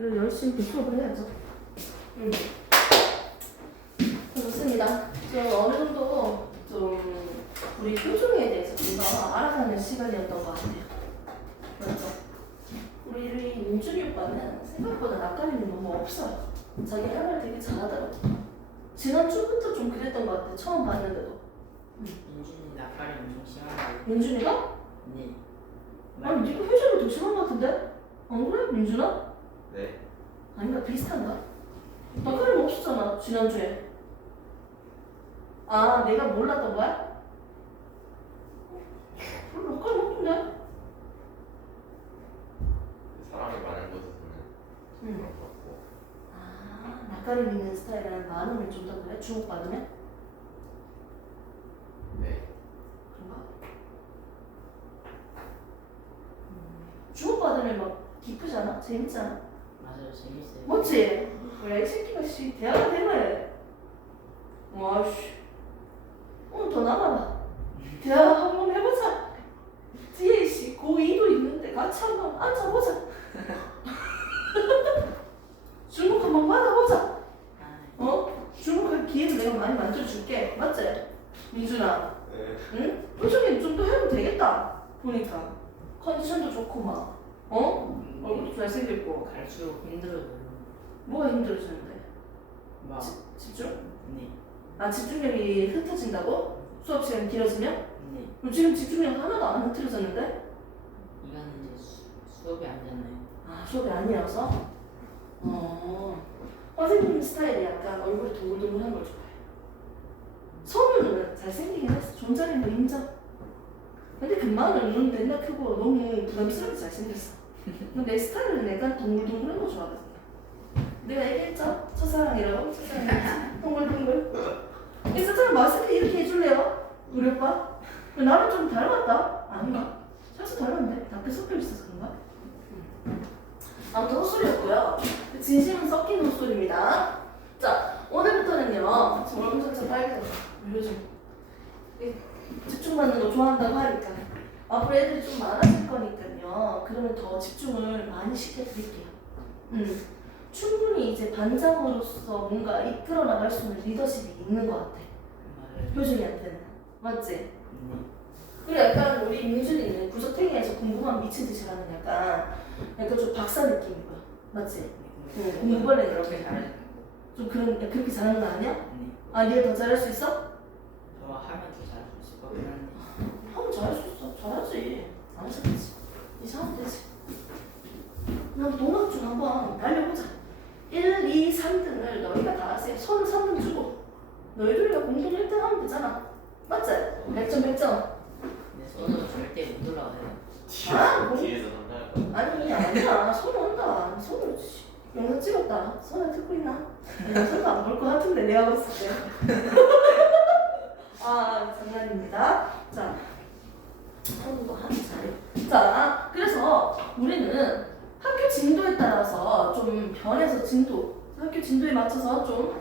이거 열심히 수업을 해야죠. 음. 좋습니다. 저 어느 정도 좀 우리 표정에 대해서 좀더 알아가는 시간이었던 것 같아요. 맞죠? 우리 윤준이 오빠는 생각보다 낯가림이 너무 없어요. 자기 할 말 되게 잘하더라고. 지난주부터 좀 그랬던 것 같아. 처음 봤는데도. 민준이 낯가림 엄청 심하게 민준이가? 네 아니 네가 회전이 더 심한 것 같은데? 안 그래? 민준아? 네. 아닌가 비슷한가? 낯가림 없었잖아 지난주에. 아 내가 몰랐던 거야? 별로 낯가림 없던데? 사람이 많은 곳에서는 응. 그런 것 같고. 아 낯가림 있는 스타일은 많으면 좀더 그래? 주목 받으면? 네. 그런가? 음, 주목 받으면 막 기쁘잖아? 재밌잖아? 맞아요. 재밌어요. 맞지? 그래 이 새끼가 씨 대화가 되네. 와씨. 오늘 더 남아라. 대화 한번 해보자. 뒤에 씨 고2도 있는데 같이 한번 앉아보자. 주목 한번 받아보자. 아, 어? 주목할 기회를 내가 많이 만들어줄게. 맞지? 민준아. 네. 응? 표정이 좀더 해도 되겠다. 보니까. 컨디션도 좋고 막. 어? 얼굴도 잘생겼고 갈수록 힘들어져요 뭐가 힘들어지는데? 막 집중? 네, 아 집중력이 흩어진다고? 수업 시간 길어지면? 네 그럼 지금 집중력 하나도 안 흐트러졌는데? 이거는 이제 수, 수업이 아니잖아요 아 수업이 아니어서? 어 선생님 스타일이 약간 얼굴이 동글동글한 걸 좋아해 선우는 잘생기긴 했어 존잘인 거 인정 근데 금방은 눈 맨날 크고 너무 부담스럽게 잘생겼어 내 스타일은 약간 동글동글한 거 좋아하거든 내가 얘기했죠? 첫사랑이라고 첫사랑 동글동글 이 첫사랑 마스크 이렇게 해줄래요? 우리 오빠? 나랑 좀 닮았다? 아닌가? 살짝 닮았는데? 답게 섞여 있어서 그런가? 아무튼 헛소리였고요. 진심은 섞인 헛소리입니다. 자, 오늘부터는요. 지금 얼굴 살짝 빨개졌어. 요즘 이 집중받는 거 좋아한다고 하니까 앞으로 애들이 좀 많아질 거니까요. 그러면 더 집중을 많이 시켜드릴게요. 음, 충분히 이제 반장으로서 뭔가 이끌어 나갈 수 있는 리더십이 있는 것 같아. 효준이한테는. 맞지? 네 그리고 약간 우리 민준이는 구조탱이에서 공부만 미친 듯이 하는 약간 약간 좀 박사 느낌인 거야. 맞지? 응, 공부벌레 그렇게 좀 그런 그렇게 잘하는 거 아니야? 네아 네가 더 잘할 수 있어? 저 하면 더 잘할 수 있을 것 같긴 한데 하면 잘할 수 있어. 잘하지. 안 잘하지. 이상하면 되지. 그럼 동학 중 한번 날려보자. 1, 2, 3등을 너희가 다 하세요. 서로 3등 주고 너희들이가 공동 1등 하면 되잖아. 맞지? 100점 100점. 근데 손으로 절대 못 올라가요 아, 뭐. 뒤에서 한다. 아니 아니야 손 온다 손을 씨, 영상 찍었다 손을 듣고 있나? 영상도 안 볼 것 같은데 내가 봤을 때 아 장난입니다 자 손도 하기 잘해 자 그래서 우리는 학교 진도에 따라서 좀 변해서 진도 학교 진도에 맞춰서 좀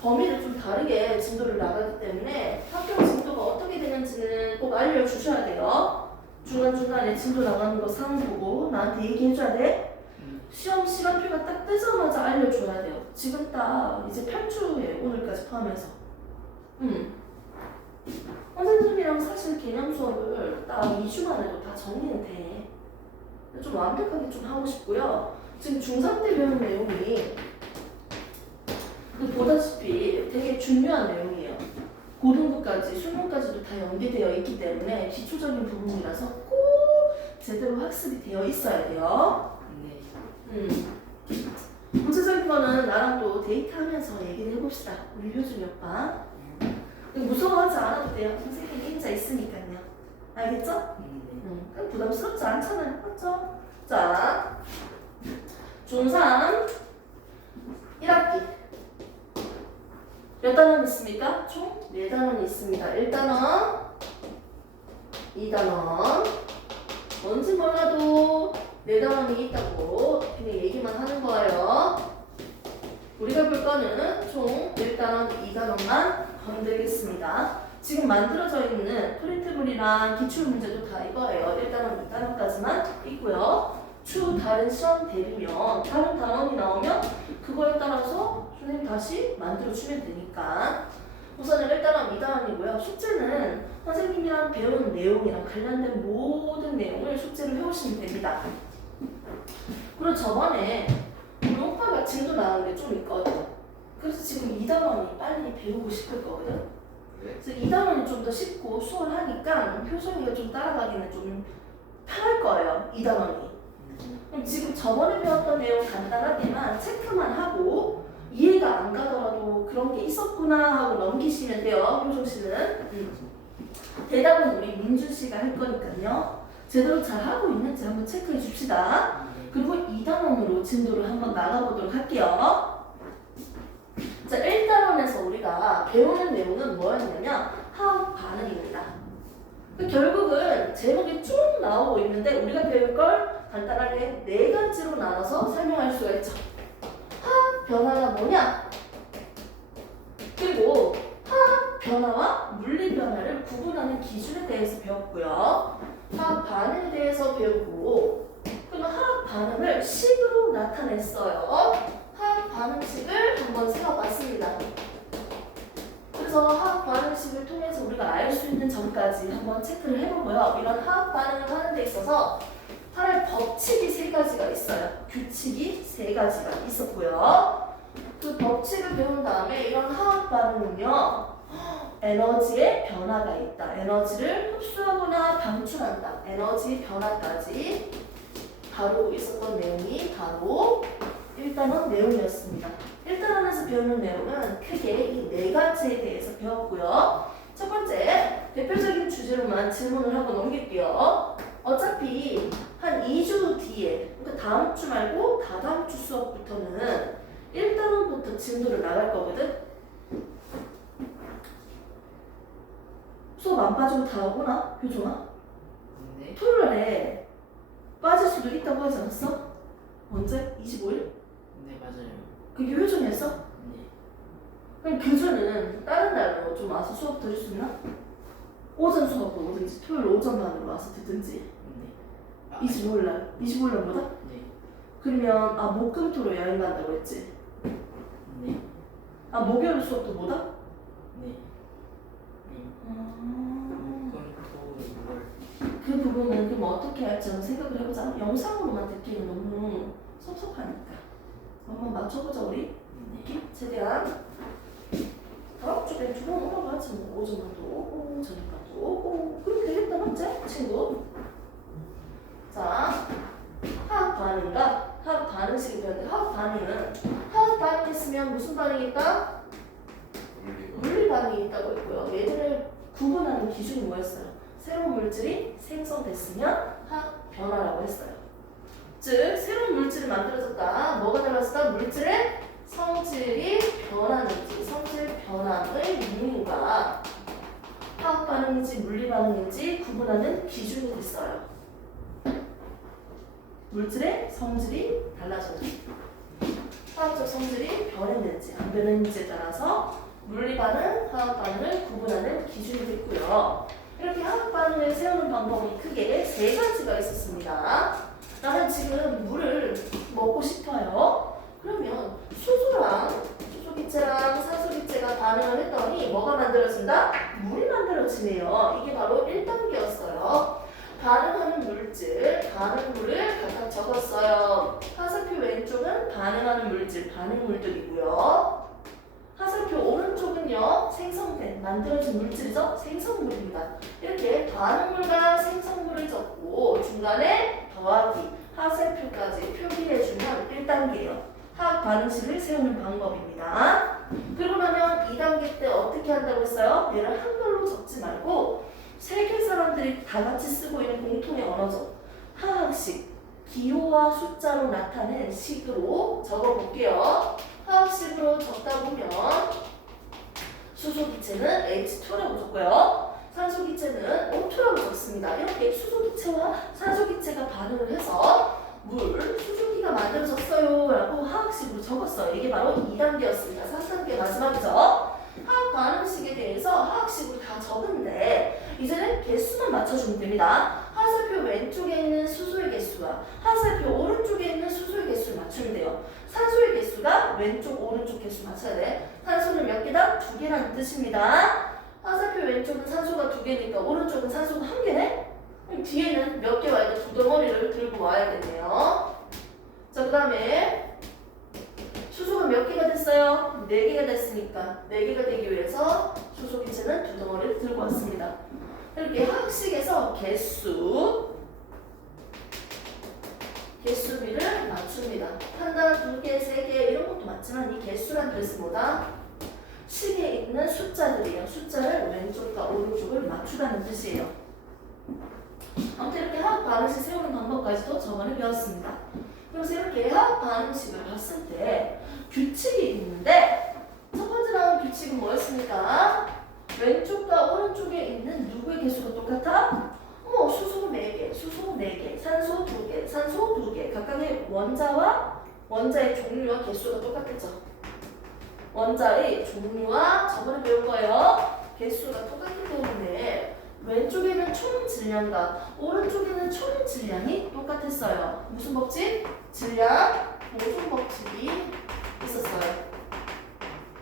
범위를 좀 다르게 진도를 나가기 때문에 학교 진도가 어떻게 되는지는 꼭 알려주셔야 돼요 중간중간에 진도 나가는 거 상황 보고 나한테 얘기해줘야 돼. 음. 시험 시간표가 딱 뜨자마자 알려줘야 돼요. 지금 딱 이제 8주에 오늘까지 포함해서. 음. 선생님이랑 사실 개념 수업을 딱 2주만 해도 다 정리는 돼. 좀 완벽하게 좀 하고 싶고요. 지금 중3 때 배운 내용이 그 보다시피 되게 중요한 내용이에요. 고등부까지 수능까지도 다 연계되어 있기 때문에 기초적인 부분이라서 꼭 제대로 학습이 되어 있어야 돼요. 네 음. 구체적인 거는 나랑 또 데이트하면서 얘기를 해봅시다. 우리 효준이 오빠. 무서워하지 않아도 돼요. 선생님 임자 있으니까요. 알겠죠? 음, 부담스럽지 않잖아요. 맞죠? 자, 중3 1학기. 몇 단원 있습니까? 총 4단원이 있습니다. 1단원, 2단원. 뭔지 몰라도 4단원이 있다고 그냥 얘기만 하는 거예요. 우리가 볼 거는 총 1단원, 2단원만 건드리겠습니다. 지금 만들어져 있는 프린트물이랑 기출문제도 다 이거예요. 1단원, 2단원까지만 있고요. 추 다른 시험 대비면 다른 단원이 나오면 그거에 따라서 선생님 다시 만들어주면 되니까 우선은 1단원, 2단원이고요. 숙제는 선생님이랑 배운 내용이랑 관련된 모든 내용을 숙제로 해오시면 됩니다. 그리고 저번에 우리 오빠가 진도 나온 게 좀 있거든. 그래서 지금 2단원이 빨리 배우고 싶을 거거든. 네. 그래서 2단원이 좀더 쉽고 수월하니까 효정이가 좀 따라가기는 좀 편할 거예요. 2단원이. 그럼 지금 저번에 배웠던 내용 간단하게만 체크만 하고 이해가 안 가더라도 그런 게 있었구나 하고 넘기시면 돼요. 효정 씨는. 음. 대답은 우리 민준 씨가 할 거니까요. 제대로 잘 하고 있는지 한번 체크해 줍시다. 그리고 2단원으로 진도를 한번 나가보도록 할게요. 자, 1단원에서 우리가 배우는 내용은 뭐였냐면 화학 반응입니다. 그 결국은 제목이 쭉 나오고 있는데 우리가 배울 걸 간단하게 네 가지로 나눠서 설명할 수가 있죠. 화학 변화가 뭐냐? 그리고 화학 변화와 물리 변화를 구분하는 기준에 대해서 배웠고요. 화학 반응에 대해서 배우고 그러면 화학 반응을 식으로 나타냈어요. 반응식을 한번 세워봤습니다. 그래서 화학 반응식을 통해서 우리가 알 수 있는 점까지 한번 체크를 해보고요. 이런 화학 반응을 하는 데 있어서 하나의 법칙이 세 가지가 있어요. 규칙이 세 가지가 있었고요. 그 법칙을 배운 다음에 이런 화학 반응은요. 에너지의 변화가 있다. 에너지를 흡수하거나 방출한다. 에너지 변화까지 바로 있었던 내용이 바로 1단원 내용이었습니다. 1단원에서 배우는 내용은 크게 이 네 가지에 대해서 배웠고요. 첫 번째, 대표적인 주제로만 질문을 하고 넘길게요. 어차피 한 2주 뒤에, 그러니까 다음 주 말고 다다음 주 수업부터는 1단원부터 진도를 나갈 거거든? 수업 안 빠지고 다 오구나, 효종아? 네. 토요일 날에 빠질 수도 있다고 하지 않았어? 언제? 25일? 네 효종이었어? 네. 그럼 교주는 다른 날로 좀 와서 수업 들을 수 있나? 오전 수업으로 오든지 토요일 오전 반으로 와서 듣든지 네. 아, 25일 날 25일 날보다? 네. 그러면 아 목금토로 여행 간다고 했지 네. 아 목요일 수업도 뭐다? 네. 네. 아, 그 부분은 그럼 어떻게 할지 한번 생각을 해보자 영상으로만 듣기는 너무 섭섭하니까 한번 맞춰보자 우리 최대한 두번 오라고 하지 뭐 오전반도 오고 저녁반도 오고 그럼 되겠다 맞지 친구? 자 화학 반응과 화학 반응식이 되는데 화학 반응은 화학 반응이 있으면 무슨 반응이 있다? 물리 반응이 있다고 했고요 얘들을 구분하는 기준이 뭐였어요? 새로운 물질이 생성됐으면 화학 변화라고 했어요 즉 새로운 물질이 만들어졌다 뭐가 달라졌다? 물질의 성질이 변하는지 성질 변함의 유무가 화학 반응인지 물리 반응인지 구분하는 기준이 됐어요. 물질의 성질이 달라졌는지 화학적 성질이 변했는지 안 변했는지에 따라서 물리 반응, 화학 반응을 구분하는 기준이 됐고요. 이렇게 화학 반응을 세우는 방법이 크게 세 가지가 있었습니다. 나는 지금 물을 먹고 싶어요. 그러면 수소랑 수소기체랑 산소기체가 반응을 했더니 뭐가 만들어진다? 물이 만들어지네요. 이게 바로 1단계였어요. 반응하는 물질, 반응물을 각각 적었어요. 화살표 왼쪽은 반응하는 물질, 반응물들이고요. 화살표 오른쪽은요, 생성된, 만들어진 물질이죠? 생성물입니다. 이렇게 반응물과 생성물을 적고 중간에 더하기, 화살표까지 표기해주면 1단계예요. 화학 반응식을 세우는 방법입니다. 나면 2단계 때 어떻게 한다고 했어요? 얘를 한글로 적지 말고 세계 사람들이 다 같이 쓰고 있는 공통의 언어죠. 화학식, 기호와 숫자로 나타낸 식으로 적어볼게요. 화학식으로 적다 보면 수소기체는 H2라고 적고요. 산소기체는 O2라고 적습니다. 이렇게 수소기체와 산소기체가 반응을 해서 물, 수 3단계로 만들어졌어요. 라고 화학식으로 적었어요. 이게 바로 2단계였습니다. 3단계 마지막이죠. 화학 반응식에 대해서 화학식으로 다 적은데 이제는 개수만 맞춰주면 됩니다. 화살표 왼쪽에 있는 수소의 개수와 화살표 오른쪽에 있는 수소의 개수를 맞추면 돼요. 산소의 개수가 왼쪽 오른쪽 개수 맞춰야 돼. 산소는 몇 개당 두 개라는 뜻입니다. 화살표 왼쪽은 산소가 두 개니까 오른쪽은 산소가 한 개네? 그럼 뒤에는 몇 개 와야 돼? 두 덩어리를 들고 와야겠네요. 자, 그 다음에 수소가 몇 개가 됐어요? 네 개가 됐으니까 네 개가 되기 위해서 수소 기체는 두 덩어리를 들고 왔습니다. 이렇게 학식에서 개수 개수비를 맞춥니다. 판단 두 개, 세 개 이런 것도 맞지만 이 개수란 뜻은 뭐다? 식에 있는 숫자들이에요. 숫자를 왼쪽과 오른쪽을 맞추라는 뜻이에요. 아무튼 이렇게 화학 반응식 세우는 방법까지도 저번에 배웠습니다. 그래서 이렇게 화학 반응식을 봤을 때 규칙이 있는데 첫 번째 나온 규칙은 뭐였습니까? 왼쪽과 오른쪽에 있는 누구의 개수가 똑같아? 어, 수소 4개, 수소 4개, 산소 2개, 산소 2개. 각각의 원자와 원자의 종류와 개수가 똑같겠죠. 원자의 종류와 저번에 배운 거예요. 개수가 똑같기 때문에 질량과 오른쪽에는 총 질량이 똑같았어요. 무슨 법칙? 질량 보존 법칙이 있었어요.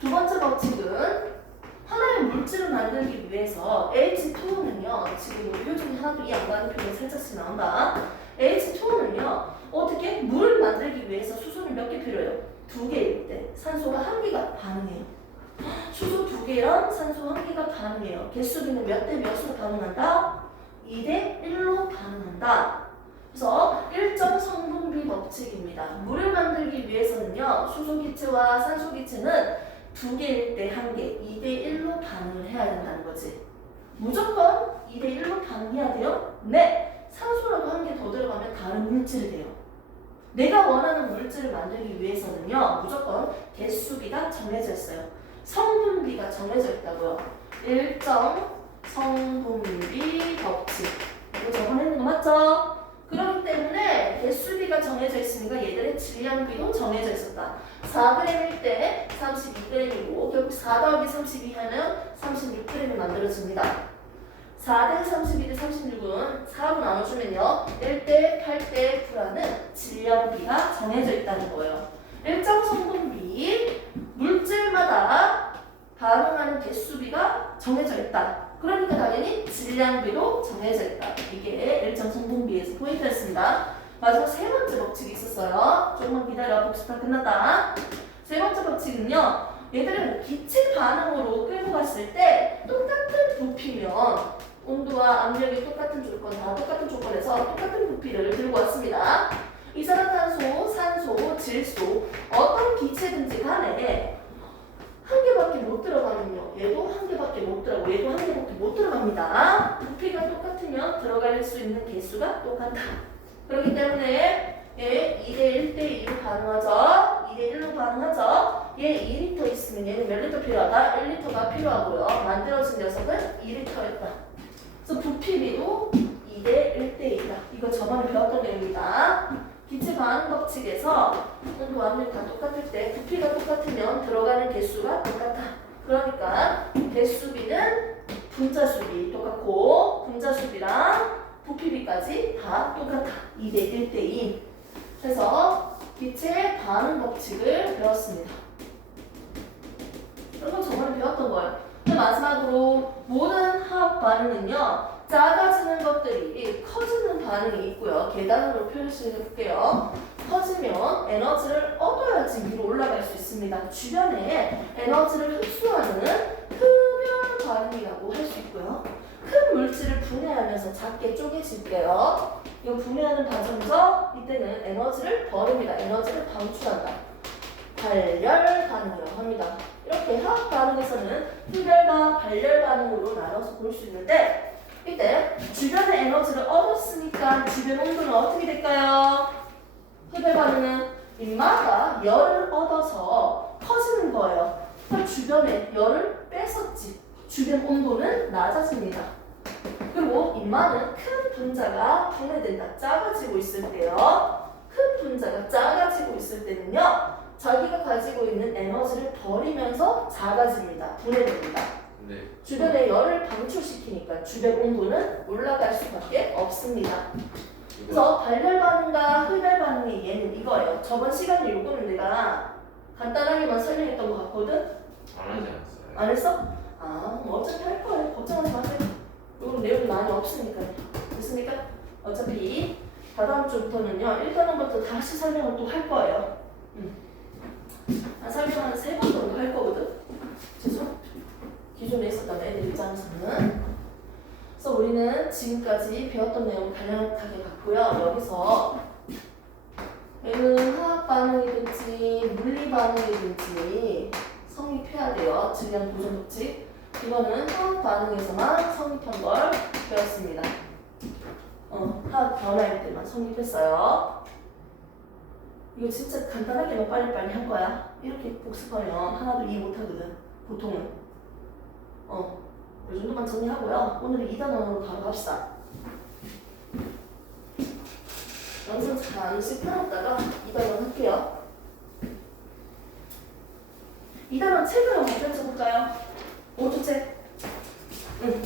두 번째 법칙은 하나의 물질을 만들기 위해서 H2O는요, 지금 우리 표준이 하나도 이안 가는 표현 살짝씩 나온다. H2O는요, 어떻게 물을 만들기 위해서 수소를 몇개 필요해요? 두 개일 때 산소가 한 개가 반응해요. 수소 두 개랑 산소 한 개가 반응해요. 개수비는 몇 대 몇으로 반응한다? 2대 1로 반응한다. 그래서 일정 성분비 법칙입니다. 물을 만들기 위해서는요, 수소 기체와 산소 기체는 두 개일 때 한 개, 2대 1로 반응을 해야 된다는 거지. 무조건 2대 1로 반응해야 돼요? 네. 산소라고 한 개 더 들어가면 다른 물질이 돼요. 내가 원하는 물질을 만들기 위해서는요, 무조건 개수비가 정해져 있어요. 성분비가 정해져 있다고요. 일정 성분비 법칙. 이거 저번에 했는 거 맞죠? 그렇기 때문에 개수비가 정해져 있으니까 얘들의 질량비도 정해져 있었다. 4g일 때 32g이고 결국 4 더하기 32 하면 36g이 만들어집니다. 4대 32 대 36은 4로 나눠주면요. 1대 8대 9라는 질량비가 정해져 있다는 거예요. 일정 성분비, 물질마다 반응하는 개수비가 정해져 있다. 그러니까 당연히 질량비도 정해져 있다. 이게 일정 성분비에서 포인트였습니다. 마지막 세 번째 법칙이 있었어요. 조금만 기다려. 복습 다 끝났다. 세 번째 법칙은요. 얘들은 기체 반응으로 끌고 갔을 때 똑같은 부피면 온도와 압력이 똑같은 조건, 다 똑같은 조건에서 똑같은 부피를 들고 왔습니다. 이산화탄소, 산소, 질소 어떤 기체든지 간에 한 개밖에 못 들어가면요. 얘도 한 개밖에 못 들어가고 얘도 한 개밖에 못 들어갑니다. 부피가 똑같으면 들어갈 수 있는 개수가 똑같다. 그렇기 때문에 얘 2대 1대 2로 반응하죠. 2대 1로 반응하죠. 얘 2리터 있으면 얘는 몇 리터 필요하다? 1리터가 필요하고요. 만들어진 녀석은 2리터였다. 그래서 부피비도 2대 1대 2다. 이거 저번에 배웠던 내용이다. 기체 반응 법칙에서 온도 압력 다 똑같을 때 부피가 똑같으면 들어가는 개수가 똑같다. 그러니까 개수비는 분자 수비 똑같고 분자 수비랑 부피비까지 다 똑같다. 2대 1대 2. 그래서 기체 반응 법칙을 배웠습니다. 그리고 저번에 배웠던 거예요. 근데 마지막으로 모든 화학 반응은요. 작아지는 것들이 커지는 반응이 있고요. 계단으로 표시해 볼게요. 커지면 에너지를 얻어야지 위로 올라갈 수 있습니다. 주변에 에너지를 흡수하는 흡열 반응이라고 할 수 있고요. 큰 물질을 분해하면서 작게 쪼개질게요. 이거 분해하는 과정에서 이때는 에너지를 버립니다. 에너지를 방출한다. 발열 반응이라고 합니다. 이렇게 화학 반응에서는 흡열과 발열 반응으로 나눠서 볼 수 있는데 이때 주변의 에너지를 얻었으니까 주변 온도는 어떻게 될까요? 흡열 반응은 인마가 열을 얻어서 커지는 거예요. 그럼 주변에 열을 뺏었지. 주변 온도는 낮아집니다. 그리고 인마는 큰 분자가 분해된다. 작아지고 있을 때요. 큰 분자가 작아지고 있을 때는요. 자기가 가지고 있는 에너지를 버리면서 작아집니다. 분해됩니다. 네. 주변에 열을 방출시키니까 주변 온도는 올라갈 수밖에 없습니다. 그래서 발열 반응과 흡열 반응의 얘는 이거예요. 저번 시간에 요거는 내가 간단하게만 설명했던 것 같거든? 안 하지 않았어요? 안 했어? 아, 뭐 어차피 할 거예요. 걱정하지 마세요. 이건 내용이 많이 없으니까요. 됐습니까? 어차피 다다음 주부터는요. 1단원부터 다시 설명을 또 할 거예요. 음. 한 설명 한세번 정도 할 거거든? 죄송? 기존에 있었던 애들 입장에서는 그래서 우리는 지금까지 배웠던 내용 간략하게 봤고요. 여기서 얘는 화학 반응이든지 물리 반응이든지 성립해야 돼요. 질량 보존 법칙. 이거는 화학 반응에서만 성립한 걸 배웠습니다. 어, 화학 변화일 때만 성립했어요. 이거 진짜 간단하게만 빨리빨리 한 거야. 이렇게 복습하면 하나도 이해 못하거든. 보통은. 어, 이 정도만 정리하고요. 오늘은 2단원으로 바로 갑시다. 영상 잠시 펴놨다가 2단원 할게요. 2단원 책을 한번 펼쳐볼까요? 5초째. 응.